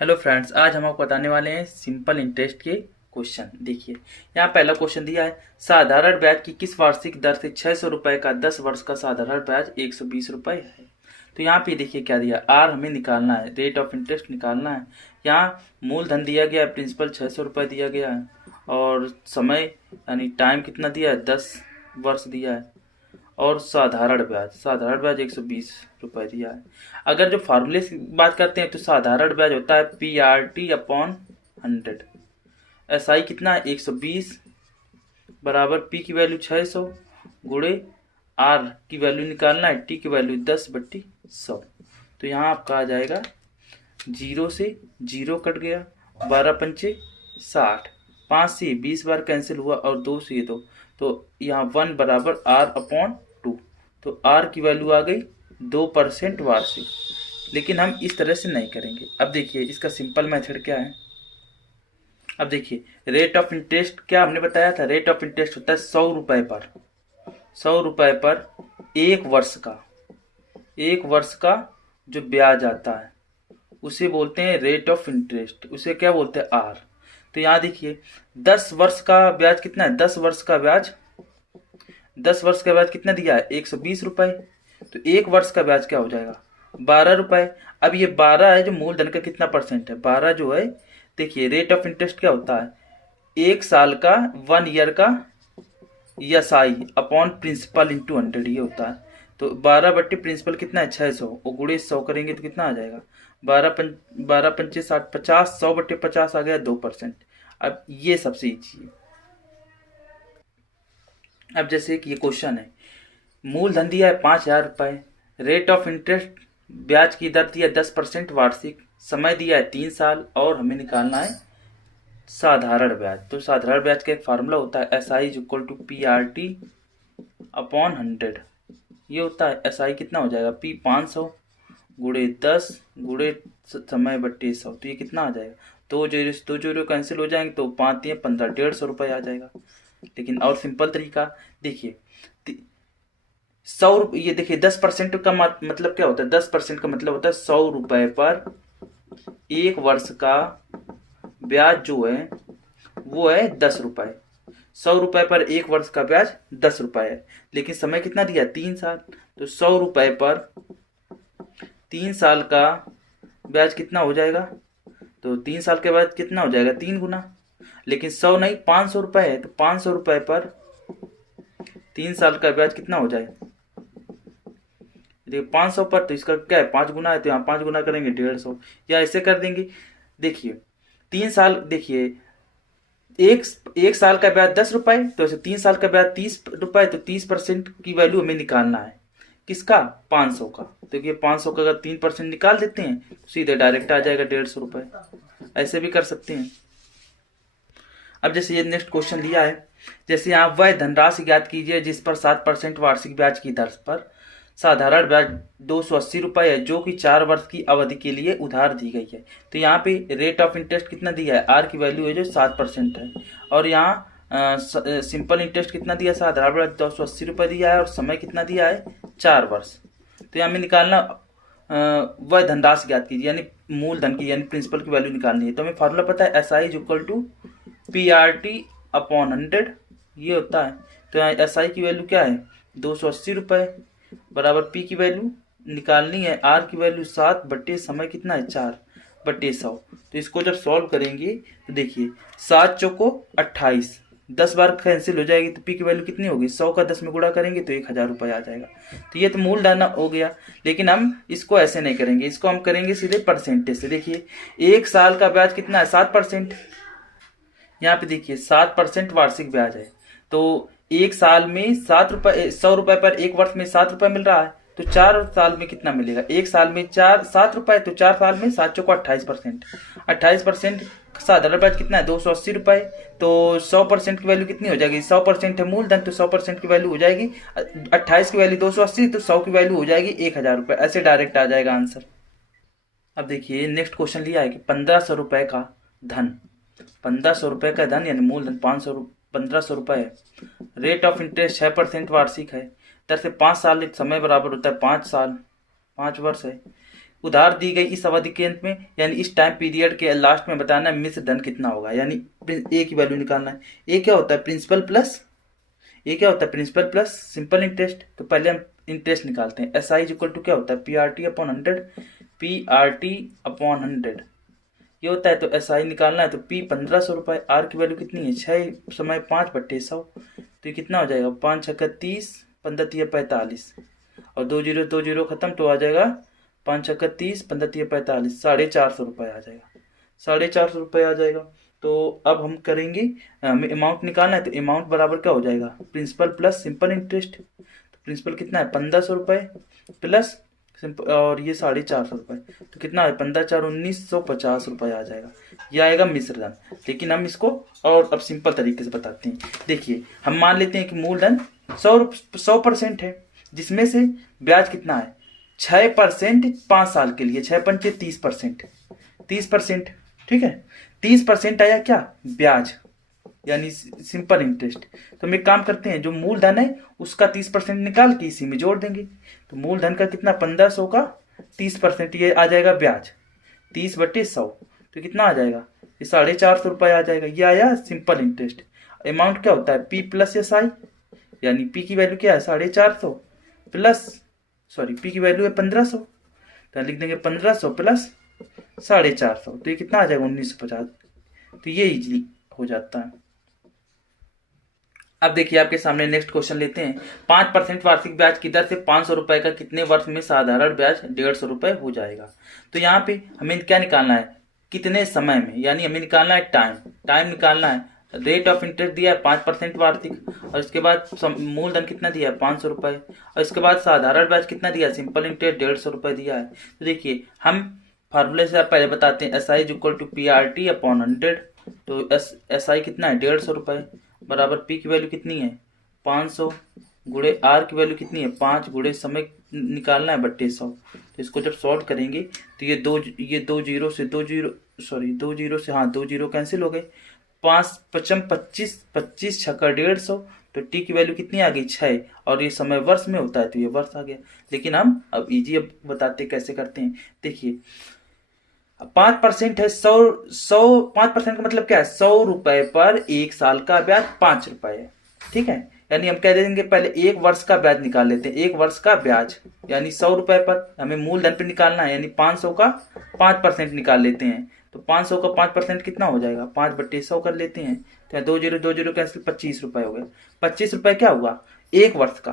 Hello friends, आज हम आपको बताने वाले हैं सिंपल इंटरेस्ट के क्वेश्चन। देखिए, यहाँ पहला क्वेश्चन दिया है, साधारण ब्याज की किस वार्षिक दर से 600 रुपये का 10 वर्ष का साधारण ब्याज 120 रुपये है। तो यहाँ पे देखिए क्या दिया, आर हमें निकालना है, रेट ऑफ इंटरेस्ट निकालना है। यहाँ मूलधन दिया गया है, प्रिंसिपल 600 रुपये दिया गया है, और समय यानी टाइम कितना दिया है, 10 वर्ष दिया है, और साधारण ब्याज 120 रुपये दिया है। अगर जो फार्मूले की बात करते हैं तो साधारण ब्याज होता है PRT/100। SI कितना है, 120 बराबर P की वैल्यू 600 गुणे R की वैल्यू निकालना है, T की वैल्यू 10/100। तो यहाँ आपका आ जाएगा, जीरो से जीरो कट गया, 12 पंचे 60, 5 से 20 बार कैंसिल हुआ, और 2 से 2, तो यहाँ 1 बराबर R/2। तो R की वैल्यू आ गई 2% वार्षिक। लेकिन हम इस तरह से नहीं करेंगे। अब देखिए इसका सिंपल मेथड क्या है। अब देखिए, रेट ऑफ इंटरेस्ट क्या हमने बताया था, रेट ऑफ इंटरेस्ट होता है 100 रुपये पर 1 वर्ष का जो ब्याज आता है उसे बोलते हैं रेट ऑफ इंटरेस्ट, उसे क्या बोलते हैं, आर। तो यहाँ देखिए 10 वर्ष का ब्याज कितना है, 10 वर्ष का ब्याज कितना दिया है, 120 रुपये। तो 1 वर्ष का ब्याज क्या हो जाएगा, 12 रुपये। अब ये 12 है जो मूलधन का कितना परसेंट है, 12 जो है। देखिए रेट ऑफ इंटरेस्ट क्या होता है, 1 साल का, 1 ईयर का SI अपॉन प्रिंसिपल इंटू 100 ये होता है। तो 12/प्रिंसिपल कितना है, 600, और गुणे 100 करेंगे तो कितना आ जाएगा, 12 पंचे 60, 50, 100/50 आ गया 2%। अब ये सबसे ईजी है। अब जैसे कि ये क्वेश्चन है, मूलधन दिया है 5,000 रुपये, रेट ऑफ इंटरेस्ट ब्याज की दर दिया 10% वार्षिक, समय दिया है 3 साल, और हमें निकालना है साधारण ब्याज। तो साधारण ब्याज का एक फार्मूला होता है, SI = PRT/100। ये होता है, SI कितना हो जाएगा, P 500 गुणे 10 गुणे समय बट्टे 100। तो ये कितना आ जाएगा, 2 जीरो कैंसिल हो जाएंगे, तो 5 या 15, 150 रुपये आ जाएगा। लेकिन और सिंपल तरीका देखिए, 100 ये देखिए 10% का मतलब क्या होता है, 10% का मतलब होता है 100 रुपये पर 1 वर्ष का ब्याज जो है वो है 10 रुपये। 100 रुपये पर 1 वर्ष का ब्याज 10 रुपये है, लेकिन समय कितना दिया, 3 साल। तो 100 रुपये पर 3 साल का ब्याज कितना हो जाएगा, तो 3 साल के बाद कितना हो जाएगा, 3 गुना। लेकिन 100 नहीं, 500 रुपये है, तो 500 रुपये पर 3 साल का ब्याज कितना हो जाएगा, देखिए 500 पर, तो इसका क्या है, 5 गुना है, तो यहाँ 5 गुना करेंगे 150, या ऐसे कर देंगे। देखिए 3 साल, देखिए एक साल का ब्याज 10 रुपये, तो ऐसे 3 साल का ब्याज 30 रुपये, तो 30% की वैल्यू हमें निकालना है, किसका, 500 का। तो ये 500 का अगर 3% निकाल देते हैं तो सीधे डायरेक्ट आ जाएगा 150 रुपये। ऐसे भी कर सकते हैं। अब जैसे ये नेक्स्ट क्वेश्चन दिया है, जैसे यहाँ वह धनराशि ज्ञात कीजिए जिस पर 7% वार्षिक ब्याज की दर पर साधारण ब्याज 280 रुपये है, जो कि 4 वर्ष की अवधि के लिए उधार दी गई है। तो यहाँ पे रेट ऑफ इंटरेस्ट कितना दिया है, आर की वैल्यू है जो 7% है, और यहाँ सिंपल इंटरेस्ट कितना दिया, साधारण ब्याज 280 रुपये दिया है, और समय कितना दिया है, 4 वर्ष। तो यहाँ में निकालना वह धनराशि ज्ञात कीजिए, यानी मूलधन की यानी प्रिंसिपल की वैल्यू निकालनी है। तो हमें फार्मूला पता है, SI = PRT/100 ये होता है। तो यहाँ SI की वैल्यू क्या है, 280 रुपये बराबर P की वैल्यू निकालनी है, R की वैल्यू 7 बट्टे समय कितना है, 4/100। तो इसको जब सॉल्व करेंगे तो देखिए 7 चौको 28, 10 बार कैंसिल हो जाएगी, तो P की वैल्यू कितनी होगी, 100 का 10 में गुणा करेंगे तो 1,000 रुपये आ जाएगा। तो ये तो मूलधन हो गया। लेकिन हम इसको ऐसे नहीं करेंगे, इसको हम करेंगे सीधे परसेंटेज से। देखिए 1 साल का ब्याज कितना है, 7%। यहाँ पे देखिए 7% वार्षिक ब्याज है, तो 1 साल में 7 रुपये, 100 रुपये पर 1 वर्ष में 7 रुपये मिल रहा है, तो 4 साल में कितना मिलेगा, 1 साल में 7 रुपये, तो 4 साल में 7 चौको 28%। 28% साधारण ब्याज कितना है, 280 रुपये। तो 100% की वैल्यू कितनी हो जाएगी, 100% है मूलधन, तो 100% की वैल्यू हो जाएगी 28 की वैल्यू 280, तो 100 की वैल्यू हो जाएगी 1,000 रुपये। ऐसे डायरेक्ट आ जाएगा आंसर। अब देखिए नेक्स्ट क्वेश्चन लिया है कि 1,500 रुपये का धन, 1,500 रुपये का धन यानी मूलधन 1,500 रुपये है, रेट ऑफ इंटरेस्ट 6% वार्षिक है, दर से 5 साल, समय बराबर होता है 5 साल, 5 वर्ष है। उधार दी गई इस अवधि के अंत में, यानी इस टाइम पीरियड के लास्ट में बताना है मिश्र धन कितना होगा, यानी ए की वैल्यू निकालना है। ए क्या होता है? प्रिंसिपल प्लस, ये क्या होता है? Principal plus simple interest. तो पहले हम इंटरेस्ट निकालते हैं। S I is equal to क्या होता है? P R T upon 100, P R T upon 100 ये होता है। तो एस आई निकालना है तो पी 1500 रुपये, आर की वैल्यू कितनी है? 6 समय 5/100, तो ये कितना हो जाएगा? 5 छक्का 30, 15 तिया 45, और 2 जीरो खत्म, तो आ जाएगा 5 छक्का 30, 15 तिया 45, 450 रुपये आ जाएगा, 450 रुपये आ जाएगा। तो अब हम करेंगे, हमें अमाउंट निकालना है, तो अमाउंट बराबर क्या हो जाएगा? Principal plus simple interest. तो प्रिंसिपल कितना है? 1500 रुपये प्लस सिंपल, और ये 450 रुपये, तो कितना है? 15 4 1950 रुपये आ जाएगा। ये आएगा मिश्रधन। लेकिन हम इसको और अब सिंपल तरीके से बताते हैं। देखिए, हम मान लेते हैं कि मूलधन 100% है, जिसमें से ब्याज कितना है? 6% 5 साल के लिए, 6 30%, 30%, ठीक है। 30% आया क्या? ब्याज, यानी सिंपल इंटरेस्ट। तो हम एक काम करते हैं, जो मूलधन है उसका 30% निकाल के इसी में जोड़ देंगे। तो मूलधन का कितना? 1500 का 30%, ये आ जाएगा ब्याज, 30/100, तो कितना आ जाएगा? ये 450 रुपये आ जाएगा। ये आया सिंपल इंटरेस्ट। अमाउंट क्या होता है? पी प्लस एस आई, यानी पी की वैल्यू क्या है? 450 प्लस, सॉरी पी की वैल्यू है 1500, तो लिख देंगे 1500 प्लस 450, तो ये कितना आ जाएगा? 1950। तो ये इजीली हो जाता है। अब देखिए, आपके सामने नेक्स्ट क्वेश्चन लेते हैं। 5% वार्षिक ब्याज की दर से 500 रुपए का कितने वर्ष में साधारण ब्याज 150 रुपए हो जाएगा? तो यहाँ पे हमें क्या निकालना है? कितने समय में, यानी हमें निकालना है टाइम निकालना है। रेट ऑफ इंटरेस्ट दिया है 5% वार्षिक, और इसके बाद मूलधन कितना दिया है? 500 रुपए, और इसके बाद साधारण ब्याज कितना दिया है? सिंपल इंटरेस्ट 150 रुपए दिया है। तो देखिए, हम फार्मूले से पहले बताते हैं। S I is equal to P R T upon 100, तो एस आई कितना है? 150 रुपये, बराबर पी की वैल्यू कितनी है? 500, गुणे आर की वैल्यू कितनी है? 5, गुणे समय निकालना है बट्टे 100। तो इसको जब सॉल्व करेंगे तो ये दो जीरो से दो जीरो कैंसिल हो गए। 5 पचम 25, 25 छक्का 150, तो टी की वैल्यू कितनी आ गई? 6, और ये समय वर्ष में होता है तो ये वर्ष आ गया। लेकिन हम अब इजी अब बताते कैसे करते हैं। देखिए, 5% है 5% का मतलब क्या है? 100 रुपए पर 1 साल का ब्याज 5 रुपए है, ठीक है। यानी हम कह देंगे पहले 1 वर्ष का ब्याज निकाल लेते हैं। 1 वर्ष का ब्याज यानी 100 रुपए पर हमें मूलधन पे निकालना है, यानी 500 का 5% निकाल लेते हैं। तो 500 का 5% कितना हो जाएगा? 5/100 कर लेते हैं, तो 2 जीरो कैंसिल, 25 रुपए हो गए। 25 रुपए क्या हुआ? 1 वर्ष का।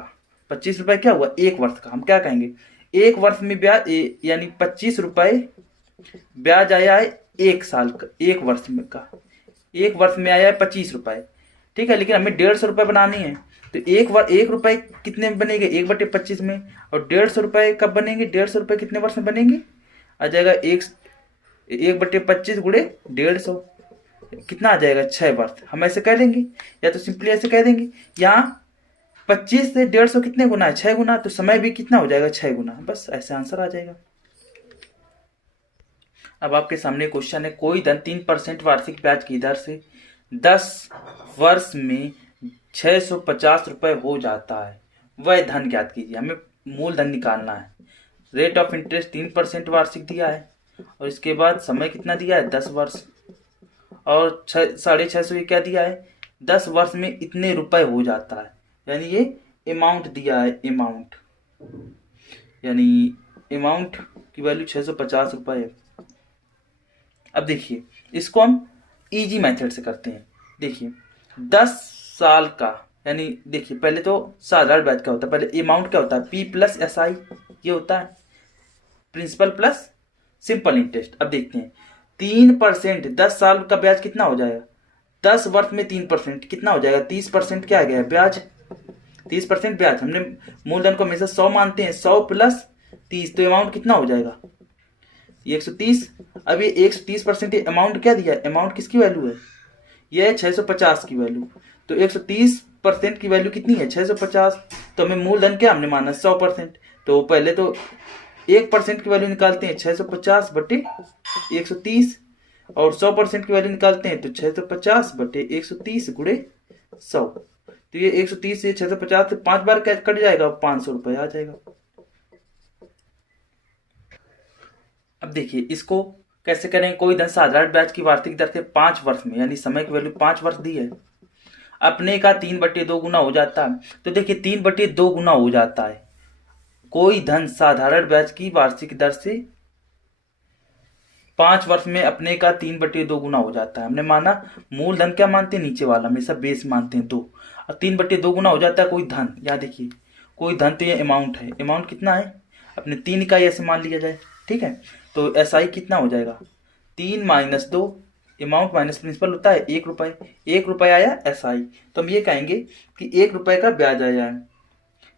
25 रुपए क्या हुआ? 1 वर्ष का। हम क्या कहेंगे? 1 वर्ष में ब्याज, यानी 25 रुपए ब्याज आया है 1 साल का, 1 वर्ष में का, 1 वर्ष में आया है 25 रुपए, ठीक है। लेकिन हमें 150 रुपए बनानी है, तो 1 रुपए कितने में बनेंगे? 1/25 में। और 150 रुपए कब बनेंगे? 150 रुपए कितने वर्ष में बनेंगे? आ जाएगा 1/25 गुणे 150, कितना आ जाएगा? 6 वर्ष। हम ऐसे कह देंगे, या तो सिंपली ऐसे कह देंगे, यहाँ 25 से 150 कितने गुना है? 6 गुना, तो समय भी कितना हो जाएगा? 6 गुना। बस ऐसे आंसर आ जाएगा। अब आपके सामने क्वेश्चन है, कोई धन 3% वार्षिक ब्याज की दर से 10 वर्ष में 650 रुपए हो जाता है, वह धन ज्ञात कीजिए। हमें मूलधन निकालना है। रेट ऑफ इंटरेस्ट 3% वार्षिक दिया है, और इसके बाद समय कितना दिया है? 10 वर्ष, और 650 ये क्या दिया है? 10 वर्ष में इतने रुपए हो जाता है, यानी ये अमाउंट दिया है। अमाउंट यानी अमाउंट की वैल्यू 650 रुपए है। अब देखिए, इसको हम इजी मेथड से करते हैं। देखिए, 10 साल का, यानी देखिए पहले तो साधारण ब्याज क्या होता है? पहले अमाउंट क्या होता है? पी प्लस एस आई, ये होता है प्रिंसिपल प्लस सिंपल इंटरेस्ट। अब देखते हैं, 3%, 10 साल का ब्याज कितना हो जाएगा? 10 वर्ष में 3% कितना हो जाएगा? 30% क्या आ गया? ब्याज, 30% ब्याज। हमने मूलधन को हमेशा 100 मानते हैं, 100 प्लस 30, तो अमाउंट कितना हो जाएगा? 130। अब ये 130% अमाउंट क्या दिया है? अमाउंट किसकी वैल्यू है? ये है 650 की वैल्यू। तो 130% की वैल्यू कितनी है? 650। तो हमें मूलधन क्या हमने माना? 100%। तो पहले तो 1% की वैल्यू निकालते हैं, 650 बटे 130, और 100% की वैल्यू निकालते हैं तो 650 बटे 130 गुणे 100। तो ये 130 से 650 से 5 बार कट जाएगा, 500 रुपये आ जाएगा। अब देखिए इसको कैसे करें। कोई धन साधारण ब्याज की वार्षिक दर से 5 वर्ष में, यानी समय की वैल्यू 5 वर्ष दी है, अपने का 3/2 गुना हो जाता है। तो देखिए 3/2 गुना हो जाता है। कोई धन साधारण ब्याज की वार्षिक दर से 5 वर्ष में अपने का 3/2 गुना हो जाता है। हमने माना मूलधन क्या मानते हैं, नीचे वाला हमेशा बेस मानते हैं 2, और 3/2 गुना हो जाता है कोई धन। यहाँ देखिए कोई धन, तो ये अमाउंट है। अमाउंट कितना है, अपने 3 इकाई ऐसे मान लिया जाए, ठीक है। तो एसआई कितना हो जाएगा, 3 - 2, अमाउंट माइनस प्रिंसिपल होता है 1 रुपये। 1 रुपये आया एसआई, तो हम ये कहेंगे कि 1 रुपये का ब्याज आया है,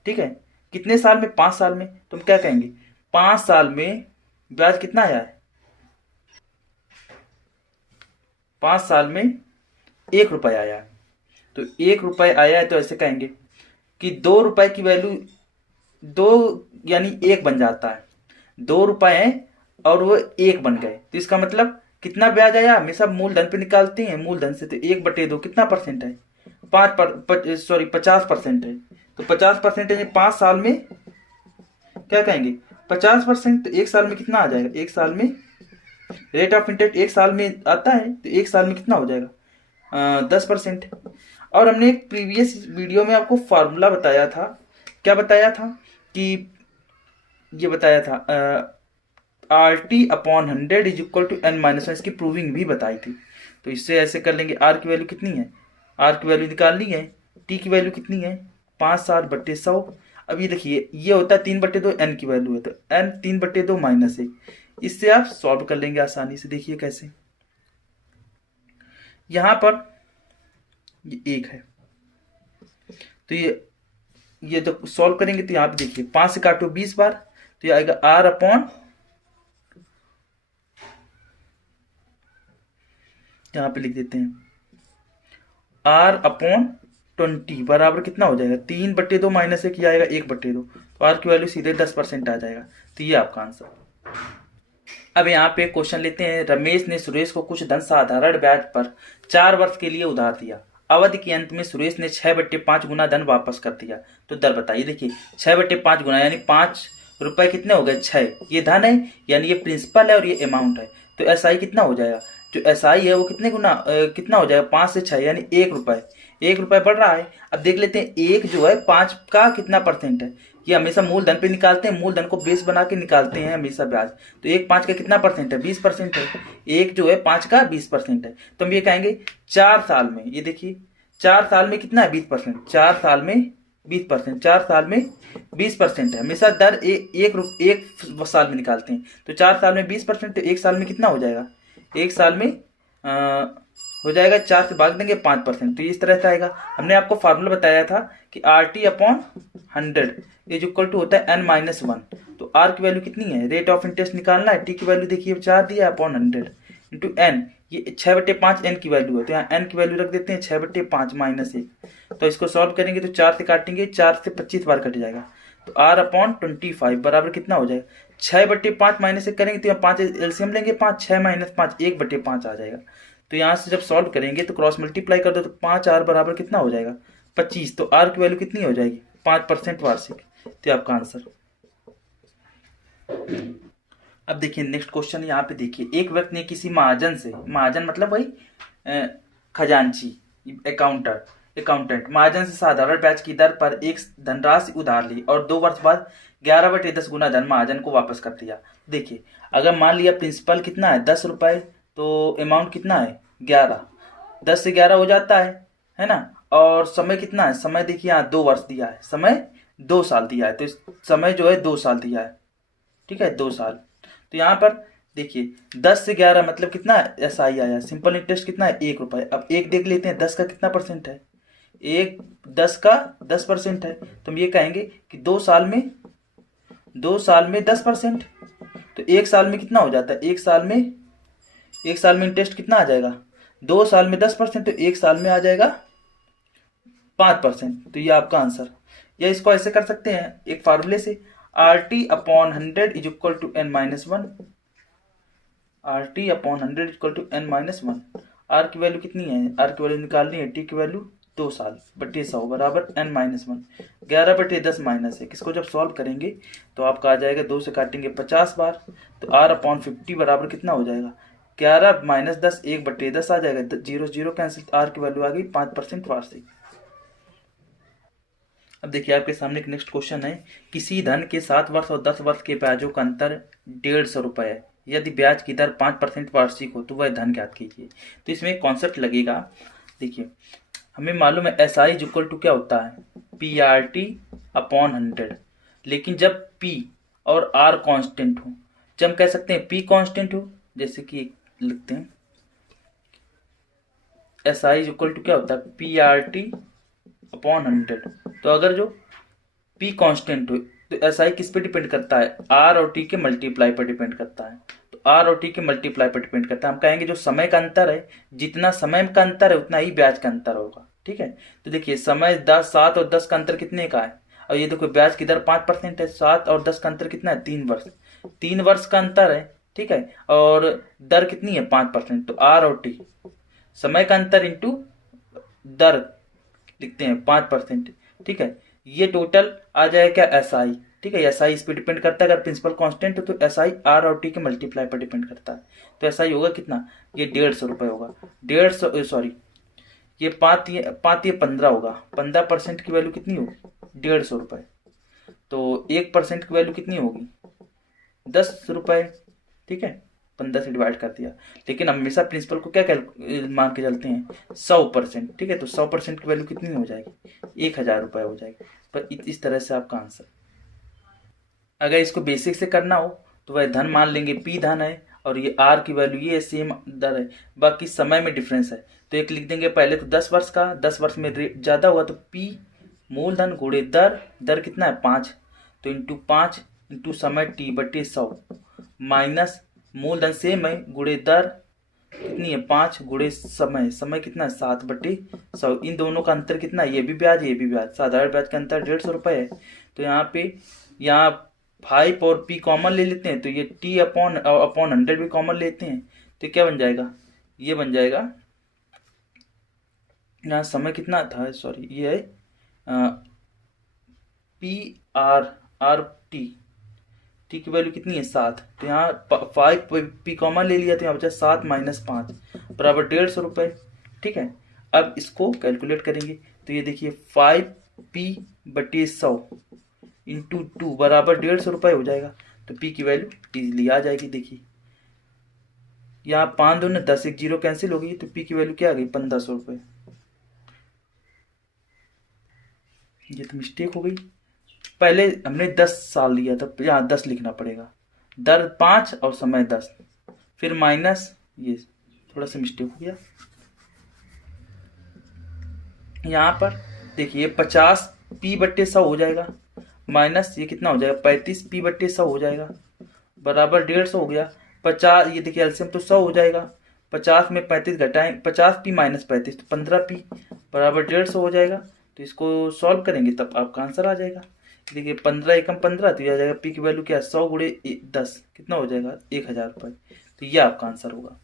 ठीक है। कितने साल में, 5 साल में, तो हम क्या कहेंगे 5 साल में ब्याज कितना आया है, 5 साल में 1 रुपये आया है। तो 1 रुपये आया है, तो ऐसे कहेंगे कि 2 रुपये की वैल्यू 2 यानी 1 बन जाता है। 2 रुपये हैं और वो 1 बन गए, तो इसका मतलब कितना ब्याज आया, हमेशा मूलधन पे निकालते हैं, मूलधन से। तो 1/2 कितना परसेंट है, 50% है। तो 50% है 5 साल में, क्या कहेंगे 50%। तो 1 साल में कितना आ जाएगा, 1 साल में रेट ऑफ इंटरेस्ट 1 साल में आता है, तो 1 साल में कितना हो जाएगा 10%। और हमने एक प्रीवियस वीडियो में आपको फार्मूला बताया था, क्या बताया था कि ये बताया था RT/100 is equal to N-1, इसकी प्रूविंग भी बताई थी। तो इससे ऐसे कर लेंगे, R की वैल्यू कितनी है, R की वैल्यू निकालनी है, T की वैल्यू कितनी है 5/60/100। अब ये देखिए ये होता है 3/2, N की वैल्यू है, तो N 3/2 माइनस 1। इससे आप सॉल्व कर लेंगे आसानी से। देखिए कैसे, यहां पर ये 1 है, तो ये जब सॉल्व करेंगे तो यहाँ पे देखिए 5 से काटो 20 बार, तो ये आएगा R/, यहाँ पे लिख देते हैं R/20 बराबर कितना हो जाएगा 3/2 माइनस 1 आएगा 1/2। तो R की वैल्यू सीधे 10% आ जाएगा। तो ये आपका आंसर। अब यहाँ पे क्वेश्चन लेते हैं। रमेश ने सुरेश को कुछ धन साधारण ब्याज पर 4 वर्ष के लिए उधार दिया। अवधि के अंत में सुरेश ने 6/5 गुना धन वापस कर दिया। तो दर बताइए। देखिए 6/5 गुना यानी 5 रुपए कितने हो गए 6। ये धन है यानी ये प्रिंसिपल है और ये अमाउंट है। तो एसआई कितना हो जाएगा, जो एसआई है वो कितने गुना कितना हो जाएगा 5 से 6 यानी 1 रुपए। 1 रुपए बढ़ रहा है। अब देख लेते हैं एक जो है 5 का कितना परसेंट है। ये हमेशा मूलधन पे निकालते हैं, मूलधन को बेस बना के निकालते हैं हमेशा ब्याज। तो 1 5 का कितना परसेंट है 20% है। एक जो है 5 का 20% है। तो हम ये कहेंगे 4 साल में, ये देखिए 4 साल में कितना है 20%। 4 साल में 20%, 4 साल में 20% है। हमेशा दर एक साल में निकालते हैं। तो 4 साल में 20%, तो 1 साल में कितना हो जाएगा, 1 साल में हो जाएगा 4 से भाग देंगे 5%। तो इस तरह से आएगा। हमने आपको फार्मूला बताया था कि RT/100 इज इक्वल टू होता है N-1। तो R की वैल्यू कितनी है, रेट ऑफ इंटरेस्ट निकालना है। T की वैल्यू देखिए 4 दिया है अपॉन 100 इंटू N, ये 6/5 N की वैल्यू है। तो यहाँ N की वैल्यू रख देते हैं 6/5 माइनस 1। तो इसको सॉल्व करेंगे तो 4 से काटेंगे, 4 से 25 बार कट जाएगा। तो R/25 बराबर कितना हो जाएगा 6/5 माइनस 1 करेंगे तो यहाँ 5 एलसीएम लेंगे, 5 6 माइनस 5 1/5 आ जाएगा। तो यहाँ से जब सॉल्व करेंगे तो क्रॉस मल्टीप्लाई कर दो तो 5R बराबर कितना हो जाएगा 25। तो R की वैल्यू कितनी हो जाएगी 5% वार्षिक। तो आपका आंसर। अब देखिए नेक्स्ट क्वेश्चन यहाँ पे देखिए। एक व्यक्ति ने किसी महाजन से, महाजन मतलब वही खजांची, अकाउंटेंट, महाजन से साधारण ब्याज की दर पर एक धनराशि उधार ली और 2 वर्ष बाद 11/10 गुना धन महाजन को वापस कर दिया। देखिए अगर मान लिया प्रिंसिपल कितना है 10 रुपए, तो अमाउंट कितना है 11, 10 से 11 हो जाता है ना। और समय कितना है, समय देखिए यहाँ 2 वर्ष दिया है, समय 2 साल दिया है। तो समय जो है 2 साल दिया है, ठीक है 2 साल। तो यहाँ पर देखिए 10 से 11 मतलब कितना एसआई आया, सिंपल इंटरेस्ट कितना है 1 रुपए। अब एक देख लेते हैं 10 का कितना परसेंट है, 10 का 10% है। तो हम ये कहेंगे कि 2 साल में 10%। तो 1 साल में कितना हो जाता है, 1 साल में इंटरेस्ट कितना आ जाएगा 2 साल में 10%, तो 1 साल में आ जाएगा 5%। तो ये आपका आंसर। या इसको ऐसे कर सकते हैं एक फार्मूले से, RT/100 is equal to N-1। RT/100 equal to N-1। R की वैल्यू कितनी है, R की वैल्यू निकालनी है, T की वैल्यू 2 साल बटे 100 बराबर n-1। 11/10 - 1 इसको जब सॉल्व करेंगे तो आपका आ जाएगा, 2 से काटेंगे 50 बार, तो r/50 बराबर कितना हो जाएगा, 11 - 10 1/10 आ जाएगा। 0 0 कैंसिल, r की वैल्यू आ गई 5% वार्षिक। अब देखिए आपके सामने एक नेक्स्ट क्वेश्चन है, किसी धन के 7 वर्ष और 10 वर्ष के ब्याजों का अंतर 150 रुपए है, यदि ब्याज की दर 5% वार्षिक हो तो वह धन ज्ञात कीजिए। तो इसमें एक कॉन्सेप्ट लगेगा। देखिए हमें मालूम है SI इक्वल टू क्या होता है, PRT/100, लेकिन जब P और R कांस्टेंट हो, जब हम कह सकते हैं P कांस्टेंट हो, जैसे कि लिखते हैं SI इक्वल टू क्या होता है, PRT/100। तो अगर जो P कांस्टेंट हो तो SI किस पे डिपेंड करता है, R और T के मल्टीप्लाई पर डिपेंड करता है। तो R और T के मल्टीप्लाई पर डिपेंड करता है। हम कहेंगे जो समय का अंतर है, जितना समय का अंतर है उतना ही ब्याज का अंतर होगा। ठीक है, तो देखिए समय 7 और 10 का अंतर कितने का है, और ये देखो ब्याज की दर 5% है। 7 और 10 का अंतर कितना है, 3 वर्ष। 3 वर्ष का अंतर है, ठीक है, और दर कितनी है 5%। तो R और T समय का अंतर इंटू दर लिखते हैं 5%। ठीक है, ये टोटल आ जाएगा क्या, SI। ठीक है, SI इस पे डिपेंड करता है, अगर प्रिंसिपल कांस्टेंट हो तो SI R और T के मल्टीप्लाई पर डिपेंड करता है। तो SI होगा कितना, ये 150 रुपये होगा। 150 सॉरी, ये 15 होगा। 15% की वैल्यू कितनी होगी, 150 रुपये। तो 1% की वैल्यू कितनी होगी, 10 रुपये। ठीक है, 15 से डिवाइड कर दिया। लेकिन हमेशा प्रिंसिपल को क्या मान के चलते हैं, 100%। ठीक है, तो 100% की वैल्यू कितनी हो जाएगी, 1000 रुपये हो जाएगी। पर इस तरह से आपका आंसर। अगर इसको बेसिक से करना हो तो वह धन मान लेंगे, P धन है और ये R की वैल्यू ये सेम दर है, बाकी समय में डिफरेंस है। तो एक लिख देंगे पहले तो 10 वर्ष का, 10 वर्ष में रेट ज़्यादा हुआ तो P मूलधन गुणे दर, दर कितना है 5, तो इंटू 5 इंटू समय T/100 माइनस मूलधन सेम है गुणे दर कितनी है 5 गुणे समय, समय कितना है 7/100। इन दोनों का अंतर कितना है, ये भी ब्याज ये भी ब्याज, साधारण ब्याज का अंतर 150 रुपये है। तो यहाँ 5 और P कॉमन ले लेते हैं, तो ये T/100 भी कॉमन लेते हैं, तो क्या बन जाएगा, ये बन जाएगा। यहाँ समय कितना था, सॉरी ये है PRT T की वैल्यू कितनी है 7, तो यहाँ 5 P कॉमन ले लिया तो यहाँ बचा 7 - 5 बराबर 150 रुपये। ठीक है, अब इसको कैलकुलेट करेंगे तो ये देखिए 5P/100 इंटू 2 बराबर 150 रुपये हो जाएगा। तो P की वैल्यू इजीली आ जाएगी। देखिए यहाँ 5 दूनी 10, 1 0 कैंसिल हो गई, तो P की वैल्यू क्या आ गई, 1500 रुपये। ये तो मिस्टेक हो गई, पहले हमने 10 साल लिया था, यहाँ 10 लिखना पड़ेगा, दर 5 और समय 10, फिर माइनस, ये थोड़ा सा मिस्टेक हो गया। यहाँ पर देखिए 50P/100 हो जाएगा, माइनस ये कितना हो जाएगा 35P/100 हो जाएगा, बराबर 150 हो गया। 50, ये देखिए एलसीएम तो 100 हो जाएगा, 50 में 35 घटाएं, 50P - 35 तो 15P बराबर 150 हो जाएगा। तो इसको सॉल्व करेंगे तब आपका आंसर आ जाएगा। देखिए 15 एकम 15, तो यह आ जाएगा P की वैल्यू क्या है, 100 गुणे 10 कितना हो जाएगा, 1000 रुपये। तो यह आपका आंसर होगा।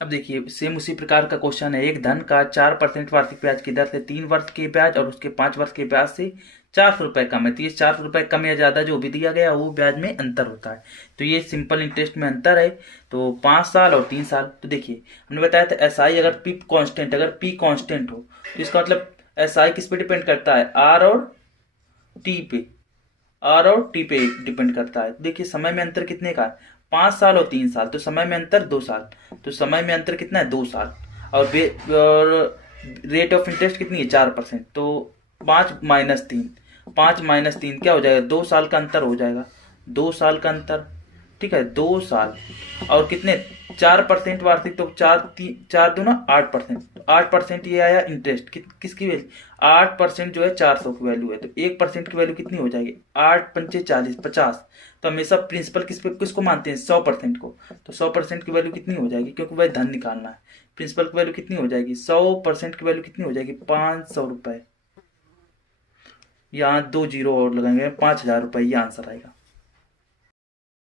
अब देखिए सेम उसी प्रकार का क्वेश्चन है, एक धन का 4% वार्षिक ब्याज की दर से 3 वर्ष के ब्याज और उसके 5 वर्ष के ब्याज से 400 रुपये कम है। तो ये 400 रुपये कम या ज़्यादा जो भी दिया गया वो ब्याज में अंतर होता है। तो ये सिंपल इंटरेस्ट में अंतर है, तो 5 साल और 3 साल। तो देखिए हमने बताया था SI अगर P कांस्टेंट हो तो इसका मतलब SI किस पे डिपेंड करता है, R और T पे डिपेंड करता है। देखिए समय में अंतर कितने का है, 5 साल और 3 साल, तो समय में अंतर 2 साल, तो समय में अंतर कितना है 2 साल, और रेट ऑफ इंटरेस्ट कितनी है 4%, तो 5 - 3 क्या हो जाएगा, 2 साल का अंतर हो जाएगा, 2 साल का अंतर। ठीक है, 2 साल और कितने 4% वार्षिक, तो 4 दूना 8%, तो 8% ये आया इंटरेस्ट किसकी वैल्यू, 8% जो है 400 की वैल्यू है, तो 1% की वैल्यू कितनी हो जाएगी, 8 पंचे 40 50। तो हमेशा प्रिंसिपल किसको मानते हैं, 100% को, तो 100% की वैल्यू कितनी हो जाएगी, क्योंकि वह धन निकालना है, प्रिंसिपल की वैल्यू कितनी हो जाएगी, 100% की वैल्यू कितनी हो जाएगी, 500 रुपये। यहाँ 2 जीरो और लगाएंगे, 5000 रुपये, ये आंसर आएगा।